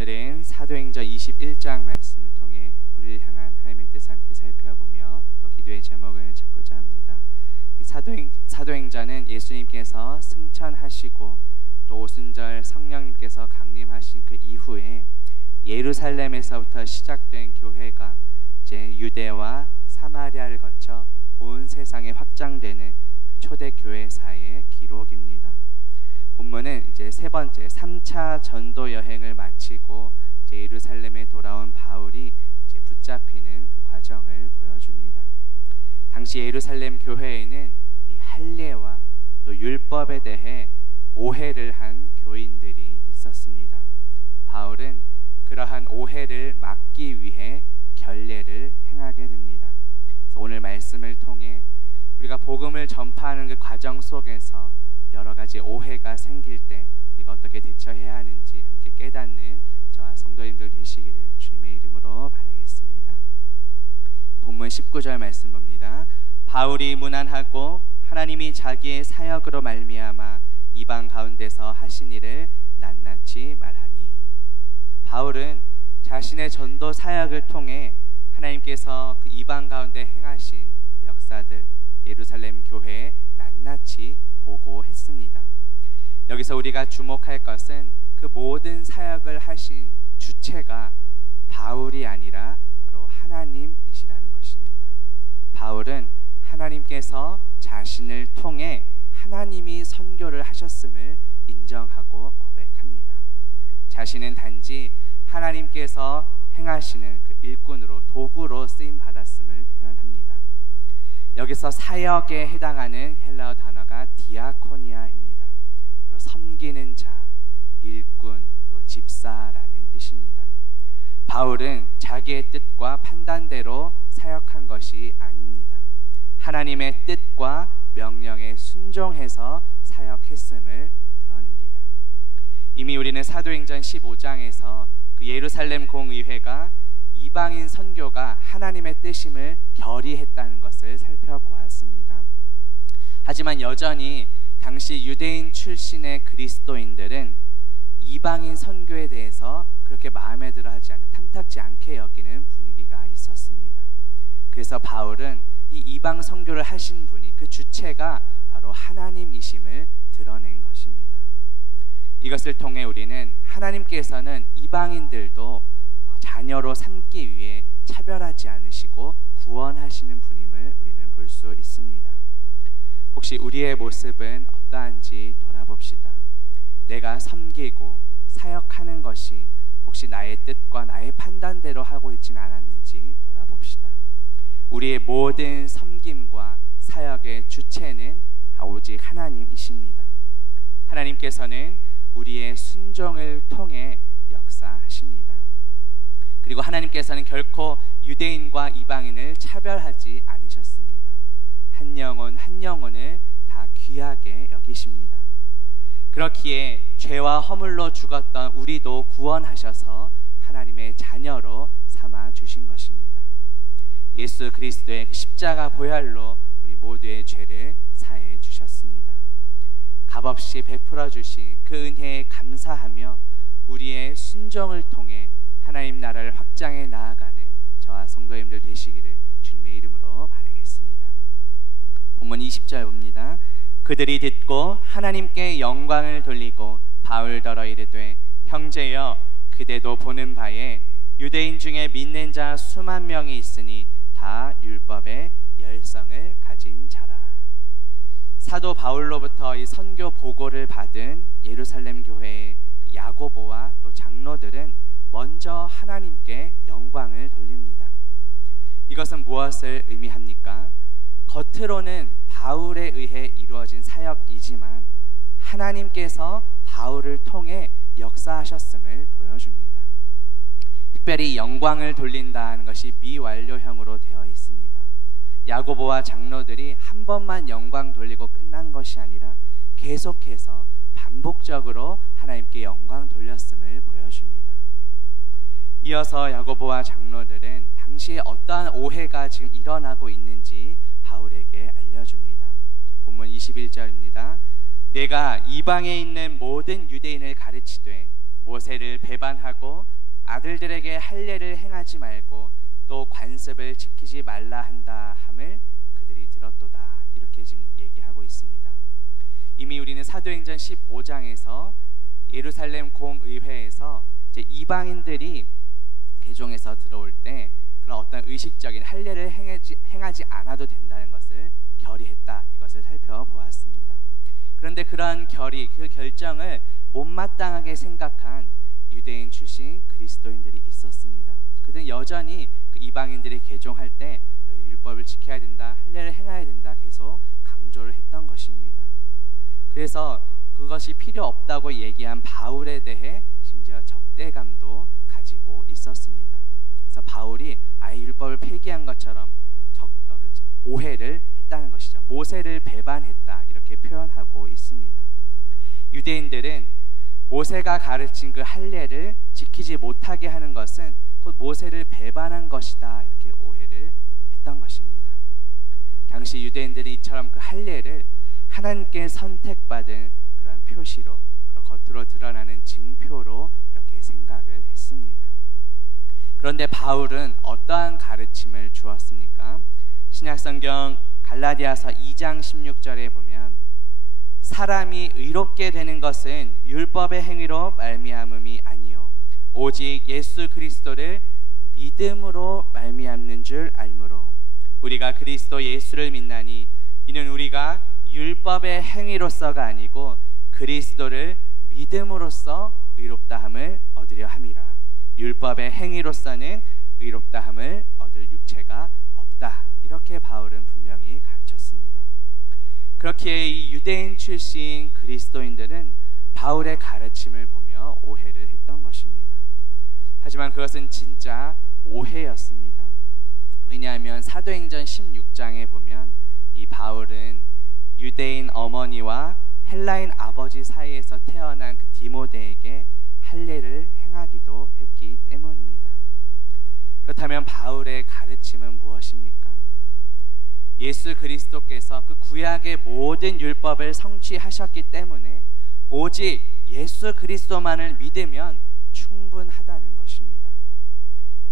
오늘은 사도행전 21장 말씀을 통해 우리를 향한 하나님의 뜻을 함께 살펴보며 또 기도의 제목을 찾고자 합니다. 사도행전은 예수님께서 승천하시고 또 오순절 성령님께서 강림하신 그 이후에 예루살렘에서부터 시작된 교회가 이제 유대와 사마리아를 거쳐 온 세상에 확장되는 초대 교회사의 기록입니다. 본문은 이제 세 번째 3차 전도 여행을 마치고 이제 예루살렘에 돌아온 바울이 이제 붙잡히는 그 과정을 보여줍니다. 당시 예루살렘 교회에는 이 할례와 또 율법에 대해 오해를 한 교인들이 있었습니다. 바울은 그러한 오해를 막기 위해 결례를 행하게 됩니다. 그래서 오늘 말씀을 통해 우리가 복음을 전파하는 그 과정 속에서 여러 가지 오해가 생길 때 우리가 어떻게 대처해야 하는지 함께 깨닫는 저와 성도님들 되시기를 주님의 이름으로 바라겠습니다. 본문 19절 말씀 봅니다. 바울이 문안하고 하나님이 자기의 사역으로 말미암아 이방 가운데서 하신 일을 낱낱이 말하니. 바울은 자신의 전도 사역을 통해 하나님께서 그 이방 가운데 행하신 역사들 예루살렘 교회에 낱낱이 보고했습니다. 여기서 우리가 주목할 것은 그 모든 사역을 하신 주체가 바울이 아니라 바로 하나님이시라는 것입니다. 바울은 하나님께서 자신을 통해 하나님이 선교를 하셨음을 인정하고 고백합니다. 자신은 단지 하나님께서 행하시는 그 일꾼으로 도구로 쓰임 받았음을 표현합니다. 여기서 사역에 해당하는 헬라어 단어가 디아코니아입니다. 섬기는 자, 일꾼, 또 집사라는 뜻입니다. 바울은 자기의 뜻과 판단대로 사역한 것이 아닙니다. 하나님의 뜻과 명령에 순종해서 사역했음을 드러냅니다. 이미 우리는 사도행전 15장에서 그 예루살렘 공의회가 이방인 선교가 하나님의 뜻임을 결의했다는 것을 살펴보았습니다. 하지만 여전히 당시 유대인 출신의 그리스도인들은 이방인 선교에 대해서 그렇게 마음에 들어하지 않는, 탐탁지 않게 여기는 분위기가 있었습니다. 그래서 바울은 이 이방 선교를 하신 분이 그 주체가 바로 하나님이심을 드러낸 것입니다. 이것을 통해 우리는 하나님께서는 이방인들도 자녀로 삼기 위해 차별하지 않으시고 구원하시는 분임을 우리는 볼 수 있습니다. 혹시 우리의 모습은 어떠한지 돌아봅시다. 내가 섬기고 사역하는 것이 혹시 나의 뜻과 나의 판단대로 하고 있지는 않았는지 돌아봅시다. 우리의 모든 섬김과 사역의 주체는 오직 하나님이십니다. 하나님께서는 우리의 순종을 통해 역사하십니다. 그리고 하나님께서는 결코 유대인과 이방인을 차별하지 않으셨습니다. 한 영혼 한 영혼을 다 귀하게 여기십니다. 그렇기에 죄와 허물로 죽었던 우리도 구원하셔서 하나님의 자녀로 삼아 주신 것입니다. 예수 그리스도의 그 십자가 보혈로 우리 모두의 죄를 사해 주셨습니다. 값없이 베풀어 주신 그 은혜에 감사하며 우리의 순종을 통해 하나님 나라를 확장해 나아가는 저와 성도님들 되시기를 주님의 이름으로 바라겠습니다. 본문 20절 봅니다. 그들이 듣고 하나님께 영광을 돌리고 바울더러 이르되 형제여 그대도 보는 바에 유대인 중에 믿는 자 수만 명이 있으니 다 율법의 열성을 가진 자라. 사도 바울로부터 이 선교 보고를 받은 예루살렘 교회의 야고보와 또 장로들은 먼저 하나님께 영광을 돌립니다. 이것은 무엇을 의미합니까? 겉으로는 바울에 의해 이루어진 사역이지만 하나님께서 바울을 통해 역사하셨음을 보여줍니다. 특별히 영광을 돌린다는 것이 미완료형으로 되어 있습니다. 야고보와 장로들이 한 번만 영광 돌리고 끝난 것이 아니라 계속해서 반복적으로 하나님께 영광 돌렸음을 보여줍니다. 이어서 야고보와 장로들은 당시에 어떠한 오해가 지금 일어나고 있는지 바울에게 알려줍니다. 본문 21절입니다. 내가 이방에 있는 모든 유대인을 가르치되 모세를 배반하고 아들들에게 할례를 행하지 말고 또 관습을 지키지 말라 한다 함을 그들이 들었도다. 이렇게 지금 얘기하고 있습니다. 이미 우리는 사도행전 15장에서 예루살렘 공의회에서 이제 이방인들이 개종해서 들어올 때 그런 어떤 의식적인 할례를 행하지 않아도 된다는 것을 결의했다. 이것을 살펴보았습니다. 그런데 그러한 그 결정을 못마땅하게 생각한 유대인 출신 그리스도인들이 있었습니다. 그들은 여전히 그 이방인들이 개종할 때 율법을 지켜야 된다, 할례를 행해야 된다 계속 강조를 했던 것입니다. 그래서 그것이 필요 없다고 얘기한 바울에 대해 심지어 적대감도 가지고 있었습니다. 그래서 바울이 아예 율법을 폐기한 것처럼 오해를 했다는 것이죠. 모세를 배반했다 이렇게 표현하고 있습니다. 유대인들은 모세가 가르친 그 할례를 지키지 못하게 하는 것은 곧 모세를 배반한 것이다 이렇게 오해를 했던 것입니다. 당시 유대인들은 이처럼 그 할례를 하나님께 선택받은 그런 표시로 겉으로 드러나는 증표로 이렇게 생각을 했습니다. 그런데 바울은 어떠한 가르침을 주었습니까? 신약성경 갈라디아서 2장 16절에 보면 사람이 의롭게 되는 것은 율법의 행위로 말미암음이 아니요 오직 예수 그리스도를 믿음으로 말미암는 줄 알므로 우리가 그리스도 예수를 믿나니 이는 우리가 율법의 행위로서가 아니고 그리스도를 믿음으로써 의롭다함을 얻으려 함이라. 율법의 행위로서는 의롭다함을 얻을 육체가 없다. 이렇게 바울은 분명히 가르쳤습니다. 그렇기에 이 유대인 출신 그리스도인들은 바울의 가르침을 보며 오해를 했던 것입니다. 하지만 그것은 진짜 오해였습니다. 왜냐하면 사도행전 16장에 보면 이 바울은 유대인 어머니와 헬라인 아버지 사이에서 태어난 그 디모데에게 할례를 행하기도 했기 때문입니다. 그렇다면 바울의 가르침은 무엇입니까? 예수 그리스도께서 그 구약의 모든 율법을 성취하셨기 때문에 오직 예수 그리스도만을 믿으면 충분하다는 것입니다.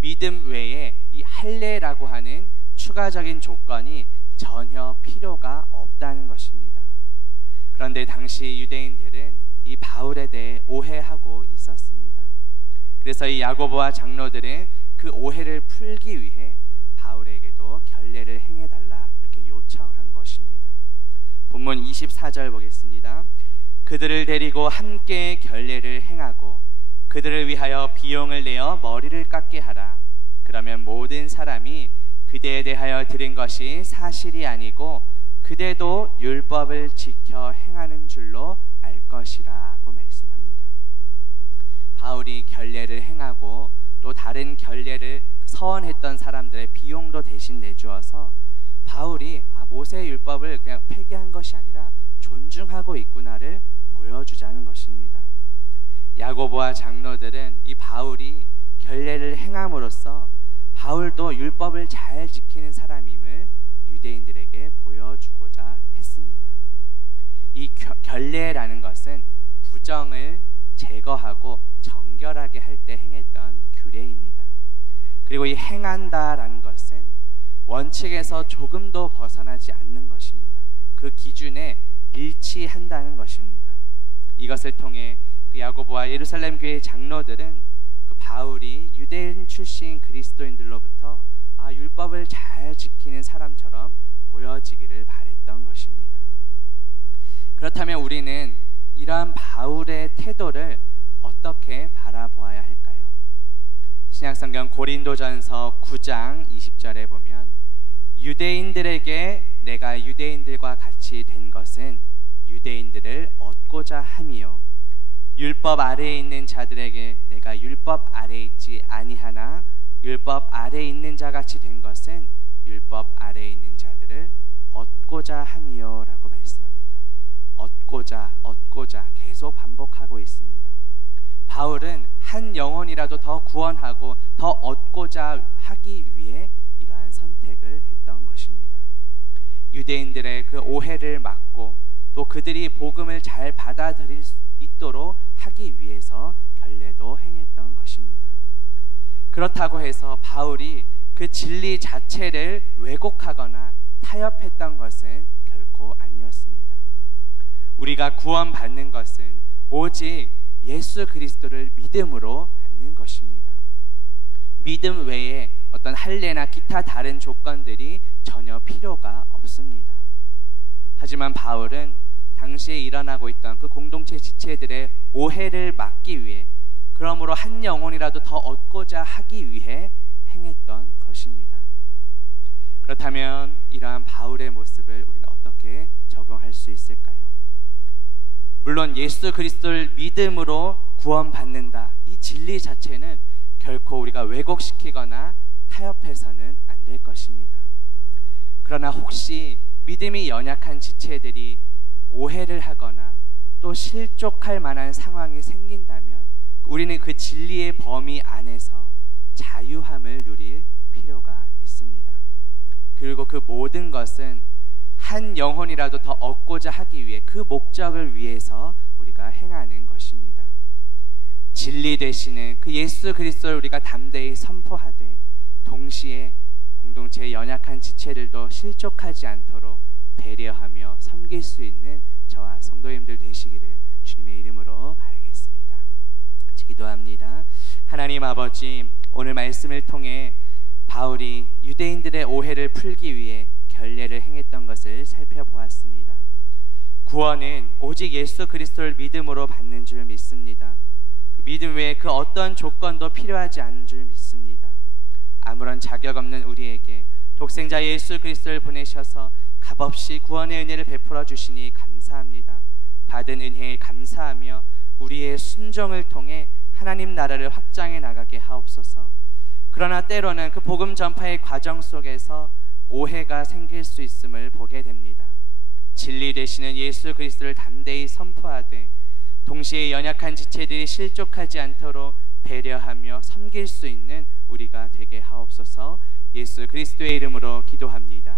믿음 외에 이 할례라고 하는 추가적인 조건이 전혀 필요가 없다는 것입니다. 그런데 당시 유대인들은 이 바울에 대해 오해하고 있었습니다. 그래서 이 야고보와 장로들은 그 오해를 풀기 위해 바울에게도 결례를 행해달라 이렇게 요청한 것입니다. 본문 24절 보겠습니다. 그들을 데리고 함께 결례를 행하고 그들을 위하여 비용을 내어 머리를 깎게 하라. 그러면 모든 사람이 그대에 대하여 들은 것이 사실이 아니고 그대도 율법을 지켜 행하는 줄로 알 것이라고 말씀합니다. 바울이 결례를 행하고 또 다른 결례를 서원했던 사람들의 비용도 대신 내주어서 바울이 모세의 율법을 그냥 폐기한 것이 아니라 존중하고 있구나를 보여주자는 것입니다. 야고보와 장로들은 이 바울이 결례를 행함으로써 바울도 율법을 잘 지키는 사람임을 유대인들에게 보여주고자 했습니다. 이 결례라는 것은 부정을 제거하고 정결하게 할 때 행했던 규례입니다. 그리고 이 행한다라는 것은 원칙에서 조금도 벗어나지 않는 것입니다. 그 기준에 일치한다는 것입니다. 이것을 통해 그 야고보와 예루살렘 교회의 장로들은 그 바울이 유대인 출신 그리스도인들로부터 율법을 잘 지키는 사람처럼 보여지기를 바랬던 것입니다. 그렇다면 우리는 이러한 바울의 태도를 어떻게 바라보아야 할까요? 신약성경 고린도전서 9장 20절에 보면 유대인들에게 내가 유대인들과 같이 된 것은 유대인들을 얻고자 함이요 율법 아래에 있는 자들에게 내가 율법 아래에 있지 아니하나 율법 아래에 있는 자같이 된 것은 율법 아래에 있는 자들을 얻고자 함이요 라고 말씀합니다. 얻고자 계속 반복하고 있습니다. 바울은 한 영혼이라도 더 구원하고 더 얻고자 하기 위해 이러한 선택을 했던 것입니다. 유대인들의 그 오해를 막고 또 그들이 복음을 잘 받아들일 수 있도록 하기 위해서 결례를 그렇다고 해서 바울이 그 진리 자체를 왜곡하거나 타협했던 것은 결코 아니었습니다. 우리가 구원받는 것은 오직 예수 그리스도를 믿음으로 받는 것입니다. 믿음 외에 어떤 할례나 기타 다른 조건들이 전혀 필요가 없습니다. 하지만 바울은 당시에 일어나고 있던 그 공동체 지체들의 오해를 막기 위해, 그러므로 한 영혼이라도 더 얻고자 하기 위해 행했던 것입니다. 그렇다면 이러한 바울의 모습을 우리는 어떻게 적용할 수 있을까요? 물론 예수 그리스도를 믿음으로 구원받는다, 이 진리 자체는 결코 우리가 왜곡시키거나 타협해서는 안 될 것입니다. 그러나 혹시 믿음이 연약한 지체들이 오해를 하거나 또 실족할 만한 상황이 생긴다면 우리는 그 진리의 범위 안에서 자유함을 누릴 필요가 있습니다. 그리고 그 모든 것은 한 영혼이라도 더 얻고자 하기 위해, 그 목적을 위해서 우리가 행하는 것입니다. 진리 되시는 그 예수 그리스도를 우리가 담대히 선포하되, 동시에 공동체의 연약한 지체들도 실족하지 않도록 배려하며 섬길 수 있는 저와 성도님들 되시기를 주님의 이름으로 바라겠습니다. 기도합니다. 하나님 아버지, 오늘 말씀을 통해 바울이 유대인들의 오해를 풀기 위해 결례를 행했던 것을 살펴보았습니다. 구원은 오직 예수 그리스도를 믿음으로 받는 줄 믿습니다. 그 믿음 외에 그 어떤 조건도 필요하지 않은 줄 믿습니다. 아무런 자격 없는 우리에게 독생자 예수 그리스도를 보내셔서 값없이 구원의 은혜를 베풀어 주시니 감사합니다. 받은 은혜에 감사하며 우리의 순종을 통해 하나님 나라를 확장해 나가게 하옵소서. 그러나 때로는 그 복음 전파의 과정 속에서 오해가 생길 수 있음을 보게 됩니다. 진리 되시는 예수 그리스도를 담대히 선포하되, 동시에 연약한 지체들이 실족하지 않도록 배려하며 섬길 수 있는 우리가 되게 하옵소서. 예수 그리스도의 이름으로 기도합니다.